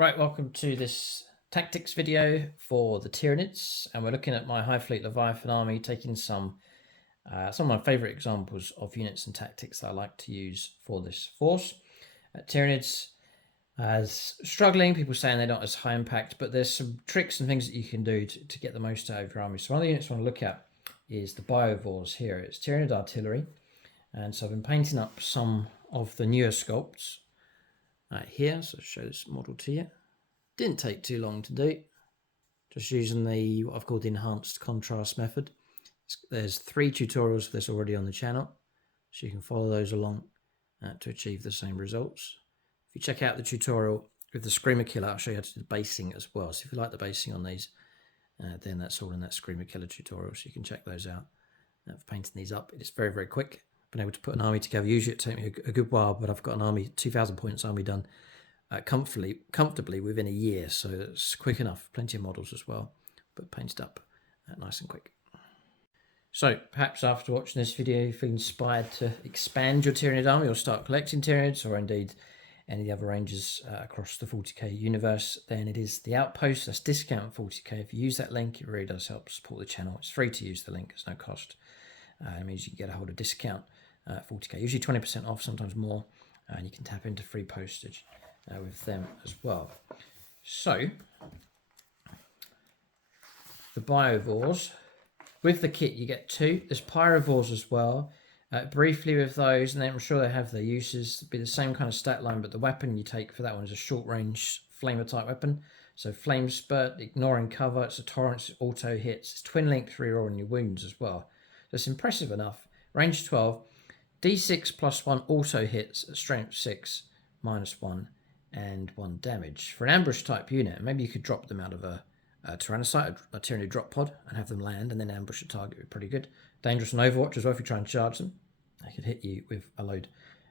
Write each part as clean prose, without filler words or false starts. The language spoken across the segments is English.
Right, welcome to this tactics video for the Tyranids, and we're looking at my High Fleet Leviathan army, taking some of my favourite examples of units and tactics that I like to use for this force. Tyranids as struggling, people saying they're not as high impact, but there's some tricks and things that you can do to get the most out of your army. So one of the units I want to look at is the Biovores here. It's Tyranid artillery, and so I've been painting up some of the newer sculpts here, so I'll show this model to you. Didn't take too long to do, just using the what I've called the enhanced contrast method. There's 3 tutorials for this already on the channel, so you can follow those along to achieve the same results. If you check out the tutorial with the Screamer Killer, I'll show you how to do the basing as well. So if you like the basing on these, then that's all in that Screamer Killer tutorial, so you can check those out. For painting these up, it's very, very quick. I've been able to put an army together. Usually it takes me a good while, but I've got an army, 2,000 points army done comfortably within a year, so it's quick enough. Plenty of models as well, but painted up nice and quick. So perhaps after watching this video you feel inspired to expand your Tyranid army or start collecting Tyranids, or indeed any of the other ranges across the 40k universe, then it is the Outpost. That's discount 40k. If you use that link, it really does help support the channel. It's free to use the link, it's no cost. It means you can get a hold of discount 40k, usually 20% off, sometimes more, and you can tap into free postage with them as well. So the Biovores, with the kit you get 2. There's Pyrovores as well. Briefly with those, and then I'm sure they have their uses. It'll be the same kind of stat line, but the weapon you take for that one is a short range flamer type weapon. So flame spurt, ignoring cover, it's a torrent, it's auto hits, it's twin length reroll on your wounds as well. So it's impressive enough. Range 12, D6 plus 1 auto hits at strength 6, -1 and 1 damage. For an ambush type unit, maybe you could drop them out of a Tyrannocyte, a Tyranid drop pod, and have them land and then ambush a target. Would be pretty good. Dangerous on Overwatch as well if you try and charge them. They could hit you with a load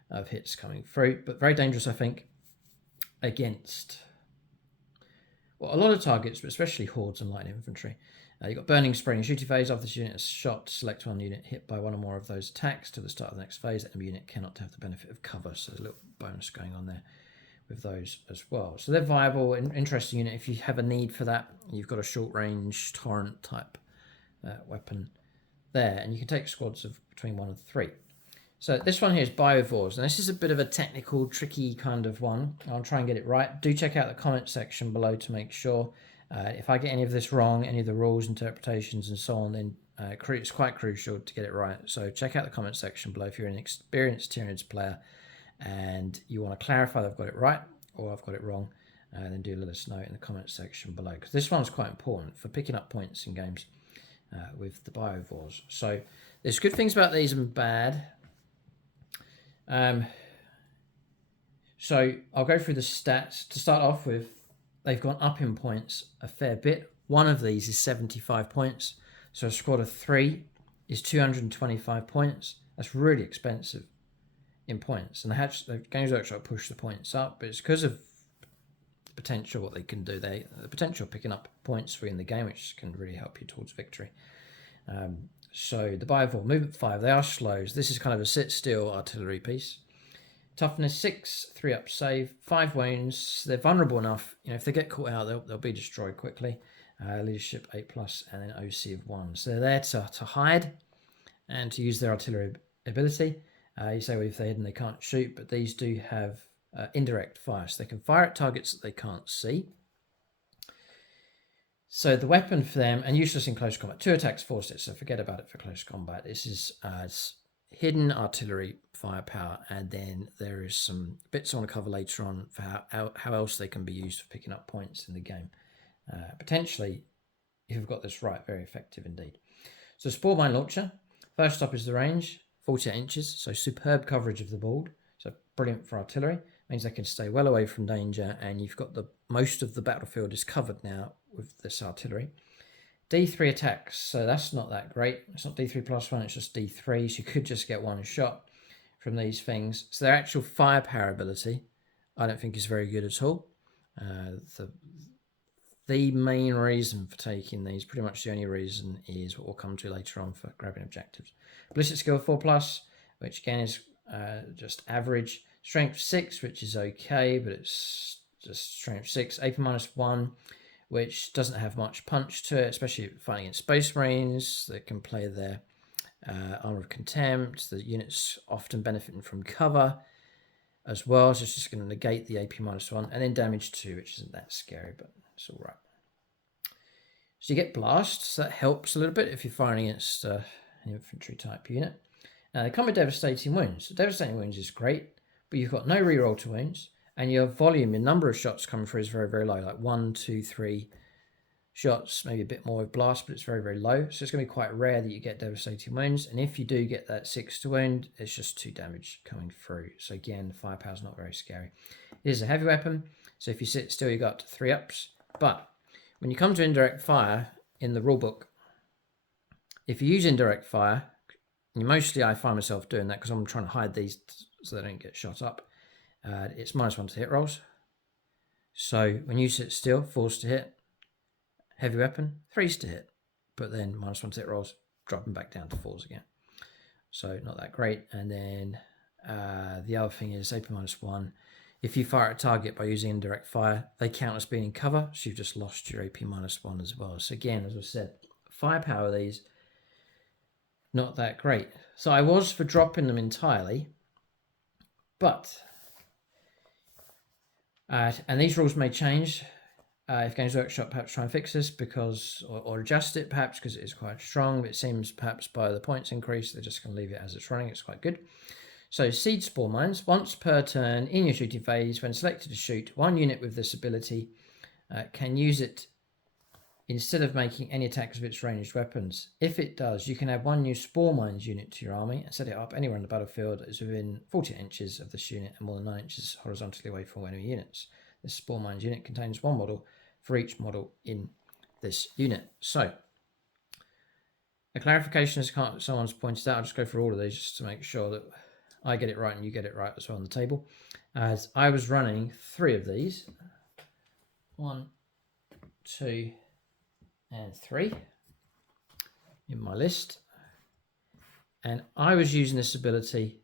of hits coming through, but very dangerous, I think, against a lot of targets, but especially hordes and light infantry. You've got Burning Spring. Shooting phase after this unit is shot. Select one unit hit by one or more of those attacks to the start of the next phase. That enemy unit cannot have the benefit of cover, so there's a little bonus going on there with those as well. So they're viable and interesting unit if you have a need for that. You've got a short range torrent type weapon there, and you can take squads of between 1 and 3. So this one here is Biovores, and this is a bit of a technical, tricky kind of one. I'll try and get it right. Do check out the comment section below to make sure. If I get any of this wrong, any of the rules, interpretations, and so on, then it's quite crucial to get it right. So check out the comment section below if you're an experienced Tyranids player and you want to clarify that I've got it right or I've got it wrong, then do let us know in the comment section below, because this one's quite important for picking up points in games with the Biovores. So there's good things about these and bad. So I'll go through the stats. To start off with, they've gone up in points a fair bit. One of these is 75 points. So a squad of 3 is 225 points. That's really expensive in points. And the Games Workshop push the points up, but it's because of the potential what they can do. The potential of picking up points for you in the game, which can really help you towards victory. So the Biovore, movement 5, they are slows. This is kind of a sit-still artillery piece. Toughness 6, 3 up save, 5 wounds. They're vulnerable enough. If they get caught out, they'll be destroyed quickly. Leadership 8+, and then OC of 1. So they're there to hide and to use their artillery ability. You say, well, if they're hidden, they can't shoot, but these do have indirect fire. So they can fire at targets that they can't see. So the weapon for them, and useless in close combat, 2 attacks, 4 hits, so forget about it for close combat. This is hidden artillery firepower, and then there is some bits I want to cover later on for how else they can be used for picking up points in the game. Potentially, if you've got this right, very effective indeed. So Spore Mine Launcher, first up is the range, 48 inches, so superb coverage of the board, so brilliant for artillery. Means they can stay well away from danger, and you've got most of the battlefield is covered now with this artillery. D3 attacks, so that's not that great. It's not D3 plus 1, it's just D3, so you could just get 1 shot from these things. So their actual firepower ability, I don't think is very good at all. The main reason for taking these, pretty much the only reason, is what we'll come to later on for grabbing objectives. Ballistic skill 4+, which again is just average. Strength 6, which is okay, but it's just strength 6, AP -1, which doesn't have much punch to it, especially fighting against Space Marines that can play their Armor of Contempt. The units often benefiting from cover as well, so it's just going to negate the AP -1, and then damage 2, which isn't that scary, but it's all right. So you get blast, so that helps a little bit if you're firing against an infantry type unit. Now they come with devastating wounds. So devastating wounds is great, but you've got no reroll to wounds, and your volume, your number of shots coming through is very, very low, like 1, 2, 3 shots, maybe a bit more with blast, but it's very, very low. So it's going to be quite rare that you get devastating wounds, and if you do get that 6 to wound, it's just 2 damage coming through. So again, the firepower is not very scary. It is a heavy weapon, so if you sit still, you got up to 3 ups. But when you come to indirect fire in the rulebook, if you use indirect fire, and mostly I find myself doing that because I'm trying to hide these so they don't get shot up, it's -1 to hit rolls. So when you sit still, 4s to hit, heavy weapon, 3s to hit, but then -1 to hit rolls, dropping back down to 4s again. So not that great. And then the other thing is AP -1. If you fire at a target by using indirect fire, they count as being in cover, so you've just lost your AP -1 as well. So again, as I said, firepower of these, not that great. So I was for dropping them entirely, but and these rules may change if Games Workshop perhaps try and fix this because or adjust it perhaps because it is quite strong, but it seems perhaps by the points increase they're just going to leave it as it's running. It's quite good. So seed spore mines, once per turn in your shooting phase, when selected to shoot, 1 unit with this ability can use it instead of making any attacks with its ranged weapons. If it does, you can add 1 new spore mines unit to your army and set it up anywhere on the battlefield that is within 40 inches of this unit and more than 9 inches horizontally away from enemy units. This spore mines unit contains 1 model for each model in this unit. So, a clarification as someone's pointed out, I'll just go through all of these just to make sure that I get it right and you get it right as well on the table. As I was running 3 of these, 1, 2, and 3 in my list, and I was using this ability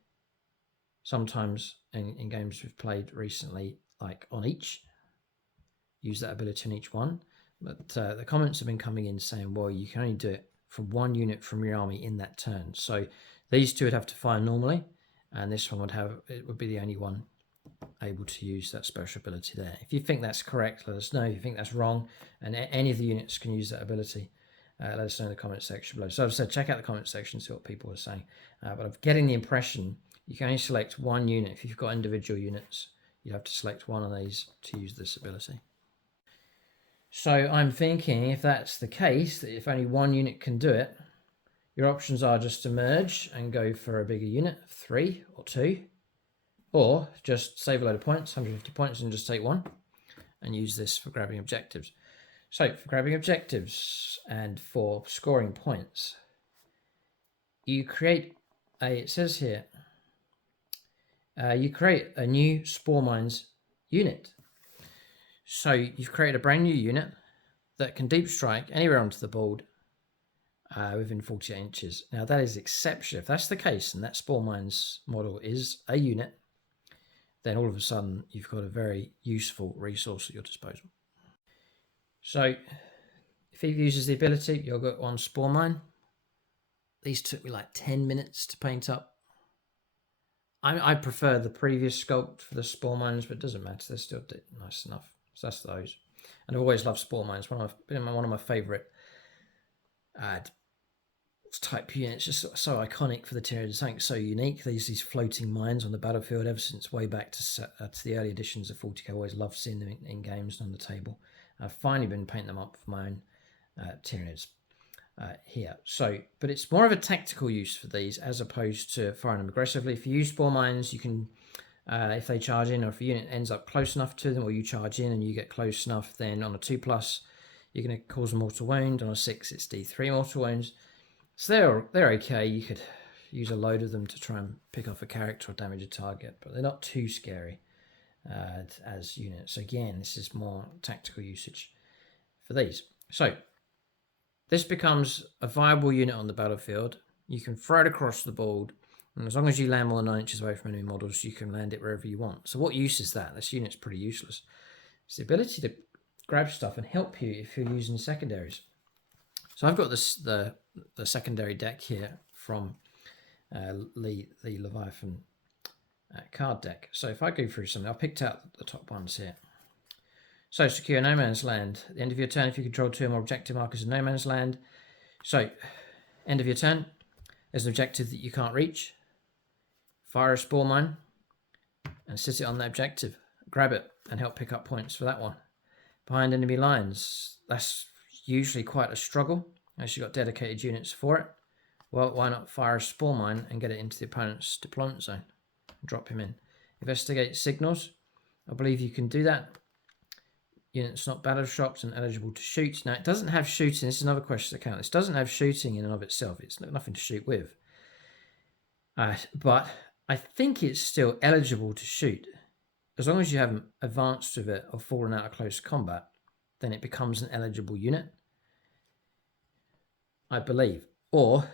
sometimes in games we've played recently, like on each, use that ability on each one, but the comments have been coming in saying, well, you can only do it from 1 unit from your army in that turn. So these 2 would have to fire normally, and this one would be the only one able to use that special ability there. If you think that's correct, let us know. If you think that's wrong, and any of the units can use that ability, let us know in the comment section below. So I've said check out the comment section, see what people are saying. But I'm getting the impression you can only select 1 unit. If you've got individual units, you have to select 1 of these to use this ability. So I'm thinking if that's the case, that if only 1 unit can do it, your options are just to merge and go for a bigger unit of 3 or 2, or just save a load of points, 150 points, and just take 1 and use this for grabbing objectives. So for grabbing objectives and for scoring points, you create it says here, you create a new spore mines unit. So you've created a brand new unit that can deep strike anywhere onto the board within 48 inches. Now that is exceptional. If that's the case and that spore mines model is a unit, then all of a sudden you've got a very useful resource at your disposal. So if he uses the ability, you'll get 1 spore mine. These took me like 10 minutes to paint up. I prefer the previous sculpt for the spore mines, but it doesn't matter. They're still nice enough. So that's those. And I've always loved spore mines. One of my favourite type units. Just so iconic for the Tyranids. Something so unique. These floating mines on the battlefield ever since way back to the early editions of 40K. I always loved seeing them in games and on the table. I've finally been painting them up for my own Tyranids here. So, but it's more of a tactical use for these as opposed to firing them aggressively. If you use spore mines, you can, if they charge in, or if a unit ends up close enough to them, or you charge in and you get close enough, then on a 2+, you're going to cause a mortal wound. On a 6, it's D3 mortal wounds. So they're okay. You could use a load of them to try and pick off a character or damage a target, but they're not too scary as units. Again, this is more tactical usage for these. So this becomes a viable unit on the battlefield. You can throw it across the board, and as long as you land more than 9 inches away from enemy models, you can land it wherever you want. So what use is that? This unit's pretty useless. It's the ability to grab stuff and help you if you're using secondaries. So I've got the secondary deck here from the Leviathan card deck. So if I go through something, I've picked out the top ones here. So secure no man's land. At the end of your turn, if you control 2 or more objective markers in no man's land. So end of your turn, there's an objective that you can't reach. Fire a spore mine and sit it on that objective. Grab it and help pick up points for that one. Behind enemy lines, that's usually quite a struggle, as you've got dedicated units for it. Well, why not fire a spore mine and get it into the opponent's deployment zone and drop him in. Investigate signals. I believe you can do that. Units not battle shocked and eligible to shoot. Now, it doesn't have shooting. This is another question to count. This doesn't have shooting in and of itself. It's nothing to shoot with. But I think it's still eligible to shoot. As long as you haven't advanced with it or fallen out of close combat, then it becomes an eligible unit, I believe. Or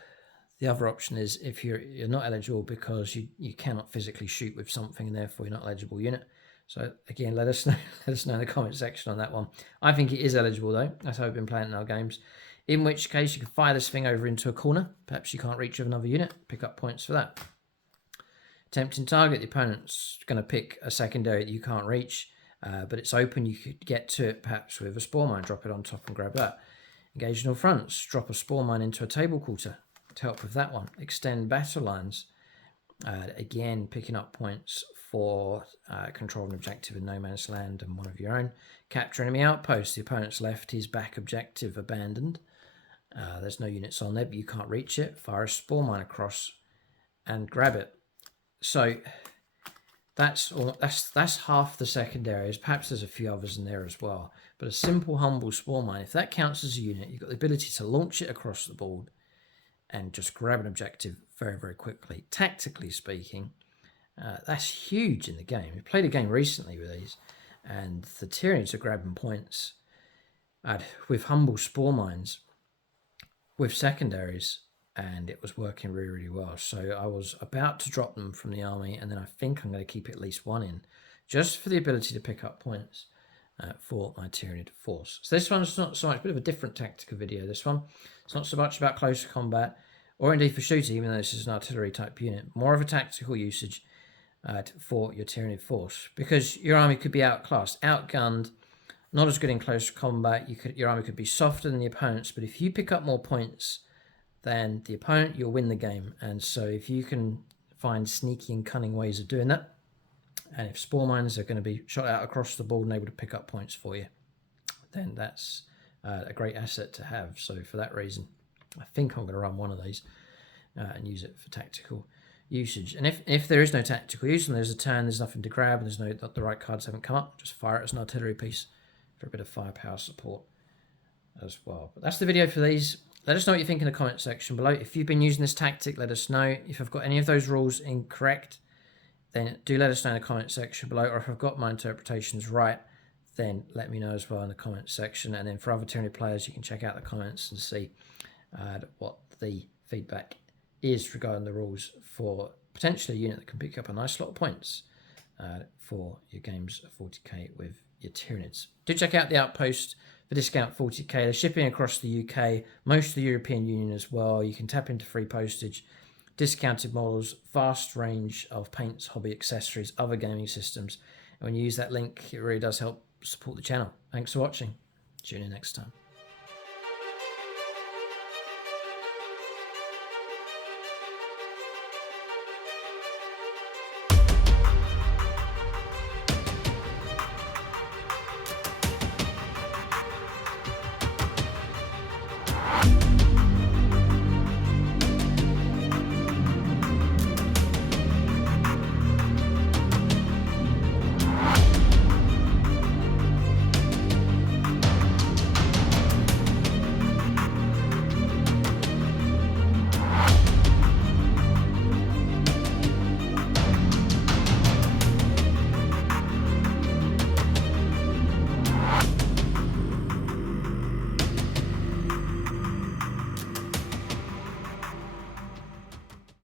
the other option is if you're not eligible because you cannot physically shoot with something and therefore you're not eligible unit. So again, let us know in the comment section on that one. I think it is eligible though. That's how we've been playing in our games. In which case you can fire this thing over into a corner. Perhaps you can't reach with another unit. Pick up points for that. Tempting target. The opponent's going to pick a secondary that you can't reach, but it's open. You could get to it perhaps with a spore mine. Drop it on top and grab that. Engage in all fronts. Drop a spore mine into a table quarter to help with that one. Extend battle lines. Again, picking up points for control an objective in no man's land and one of your own. Capture enemy outpost. The opponent's left his back objective abandoned. There's no units on there, but you can't reach it. Fire a spore mine across and grab it. So that's half the secondaries. Perhaps there's a few others in there as well. But a simple, humble spore mine, if that counts as a unit, you've got the ability to launch it across the board and just grab an objective very, very quickly. Tactically speaking, that's huge in the game. We played a game recently with these, and the Tyranids are grabbing points with humble spore mines, with secondaries, and it was working really, really well. So I was about to drop them from the army, and then I think I'm going to keep at least one in, just for the ability to pick up points for my Tyranid force. So this one's not so much, a bit of a different tactical video, this one. It's not so much about close combat, or indeed for shooting, even though this is an artillery type unit. More of a tactical usage for your Tyranid force, because your army could be outclassed, outgunned, not as good in close combat. Your army could be softer than the opponent's, but if you pick up more points than the opponent, you'll win the game. And so if you can find sneaky and cunning ways of doing that, and if spore mines are going to be shot out across the board and able to pick up points for you, then that's a great asset to have. So for that reason, I think I'm going to run one of these and use it for tactical usage. And if there is no tactical use and there's a turn, there's nothing to grab, and there's the right cards haven't come up, just fire it as an artillery piece for a bit of firepower support as well. But that's the video for these. Let us know what you think in the comment section below. If you've been using this tactic, let us know. If I've got any of those rules incorrect, then do let us know in the comment section below. Or if I've got my interpretations right, then let me know as well in the comment section. And then for other Tyranid players, you can check out the comments and see what the feedback is regarding the rules for potentially a unit that can pick up a nice lot of points for your games of 40k with your Tyranids. Do check out the Outpost for discount 40k. They're shipping across the UK, most of the European Union as well. You can tap into free postage, discounted models, vast range of paints, hobby accessories, other gaming systems. And when you use that link, it really does help support the channel. Thanks for watching. Tune in next time.